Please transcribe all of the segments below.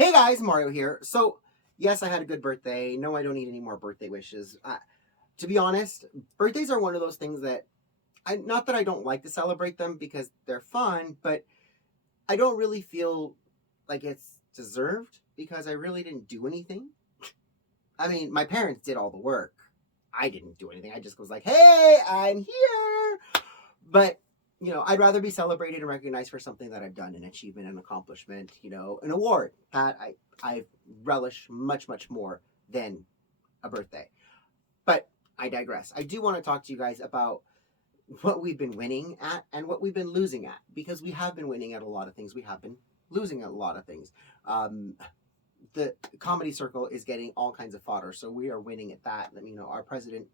Hey guys, Mario here. So, yes, I had a good birthday. No, I don't need any more birthday wishes. To be honest, birthdays are one of those things that not that I don't like to celebrate them because they're fun, but I don't really feel like it's deserved because I really didn't do anything. I mean, my parents did all the work. I didn't do anything. I just was like, "Hey, I'm here." But I'd rather be celebrated and recognized for something that I've done, an achievement, an accomplishment, an award that I relish much more than a birthday. But I digress. I do want to talk to you guys about what we've been winning at and what we've been losing at, because we have been winning at a lot of things. We have been losing at a lot of things. The comedy circle is getting all kinds of fodder, so we are winning at that. Our president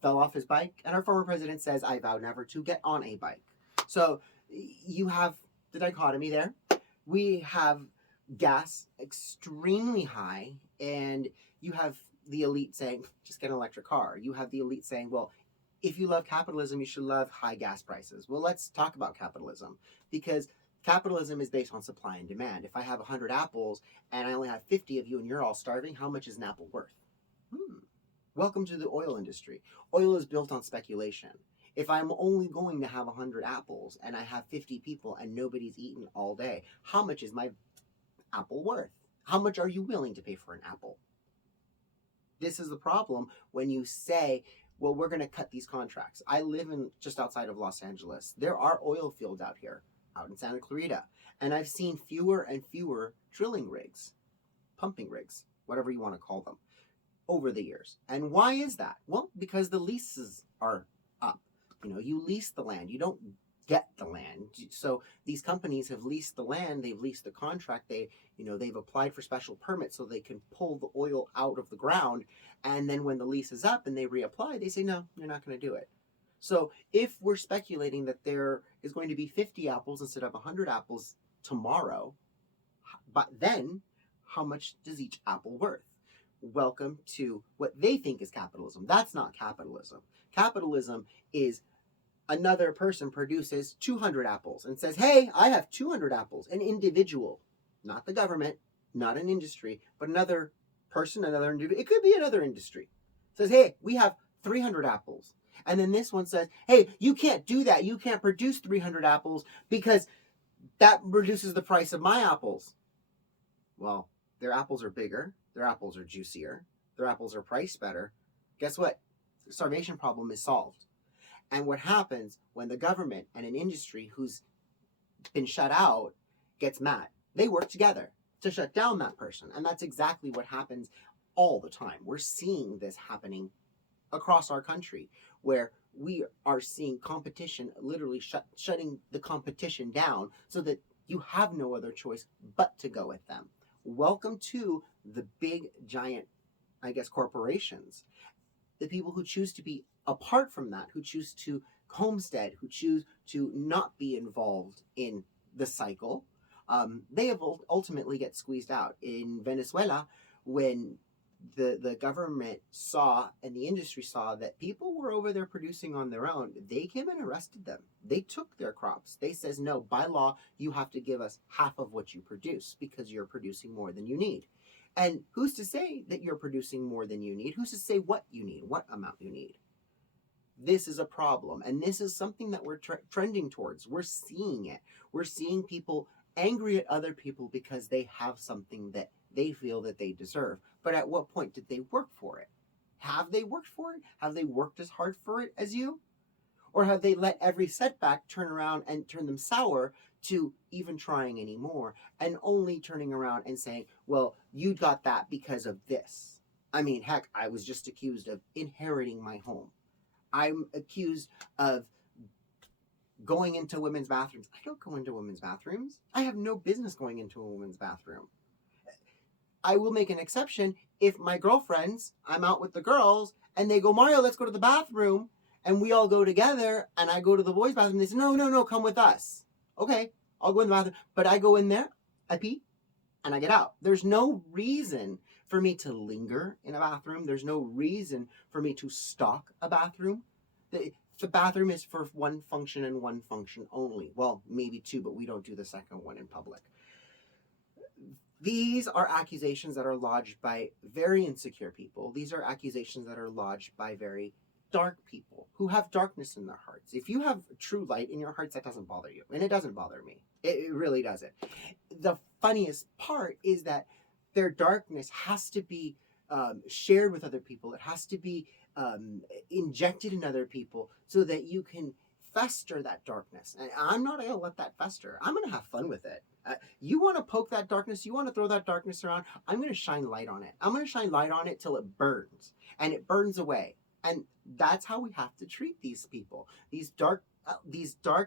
fell off his bike, and our former president says, "I vow never to get on a bike." So you have the dichotomy there. We have gas extremely high, and you have the elite saying, "Just get an electric car." You have the elite saying, "Well, if you love capitalism, you should love high gas prices." Well, let's talk about capitalism, because capitalism is based on supply and demand. If I have 100 apples and I only have 50 of you and you're all starving, how much is an apple worth? Welcome to the oil industry. Oil is built on speculation. If I'm only going to have 100 apples and I have 50 people and nobody's eaten all day, how much is my apple worth? How much are you willing to pay for an apple? This is the problem when you say, well, we're going to cut these contracts. I live in just outside of Los Angeles. There are oil fields out here, out in Santa Clarita, and I've seen fewer and fewer drilling rigs, pumping rigs, whatever you want to call them, over the years. And why is that? Well, because the leases are up. You lease the land, you don't get the land. So these companies have leased the land, they've leased the contract, they've applied for special permits so they can pull the oil out of the ground, and then when the lease is up and they reapply, they say, "No, you're not going to do it." So if we're speculating that there is going to be 50 apples instead of 100 apples tomorrow, but then how much does each apple worth? Welcome to what they think is capitalism. That's not capitalism. Capitalism is another person produces 200 apples and says, "Hey, I have 200 apples." An individual, not the government, not an industry, but another person, another individual. It could be another industry. Says, "Hey, we have 300 apples." And then this one says, "Hey, you can't do that. You can't produce 300 apples because that reduces the price of my apples." Well, their apples are bigger, their apples are juicier, their apples are priced better. Guess what? The starvation problem is solved. And what happens when the government and an industry who's been shut out gets mad? They work together to shut down that person. And that's exactly what happens all the time. We're seeing this happening across our country, where we are seeing competition literally shutting the competition down so that you have no other choice but to go with them. Welcome to the big, giant, corporations. The people who choose to be apart from that, who choose to homestead, who choose to not be involved in the cycle, they have ultimately get squeezed out. In Venezuela, when the government saw and the industry saw that people were over there producing on their own, they came and arrested them. They took their crops. They says, "No, by law, you have to give us half of what you produce because you're producing more than you need." And who's to say that you're producing more than you need? Who's to say what you need, what amount you need? This is a problem, and this is something that we're trending towards. We're seeing it. We're seeing people angry at other people because they have something that they feel that they deserve. But at what point did they work for it? Have they worked for it? Have they worked as hard for it as you? Or have they let every setback turn around and turn them sour to even trying anymore, and only turning around and saying, "Well, you got that because of this"? I mean, heck, I was just accused of inheriting my home. I'm accused of going into women's bathrooms. I don't go into women's bathrooms. I have no business going into a women's bathroom. I will make an exception if my girlfriends, I'm out with the girls, and they go, "Mario, let's go to the bathroom." And we all go together, and I go to the boys' bathroom. They say, "No, come with us." Okay, I'll go in the bathroom. But I go in there, I pee, and I get out. There's no reason for me to linger in a bathroom. There's no reason for me to stalk a bathroom. The bathroom is for one function and one function only. Well, maybe two, but we don't do the second one in public. These are accusations that are lodged by very insecure people. These are accusations that are lodged by very dark people who have darkness in their hearts. If you have true light in your hearts, that doesn't bother you. And it doesn't bother me. It really doesn't. The funniest part is that their darkness has to be shared with other people. It has to be injected in other people so that you can fester that darkness. And I'm not going to let that fester. I'm going to have fun with it. You want to poke that darkness, you want to throw that darkness around, I'm going to shine light on it. I'm going to shine light on it till it burns, and it burns away. And that's how we have to treat these people, these dark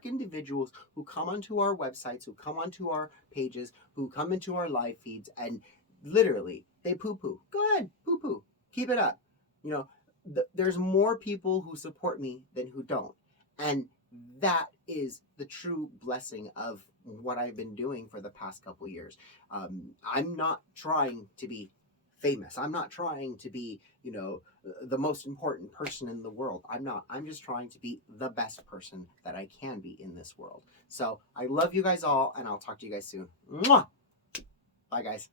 individuals who come onto our websites, who come onto our pages, who come into our live feeds, and literally they poo-poo. Go ahead, poo-poo. Keep it up. You know, there's more people who support me than who don't. And that is the true blessing of what I've been doing for the past couple years. I'm not trying to be famous. I'm not trying to be, the most important person in the world. I'm not. I'm just trying to be the best person that I can be in this world. So I love you guys all, and I'll talk to you guys soon. Mwah! Bye, guys.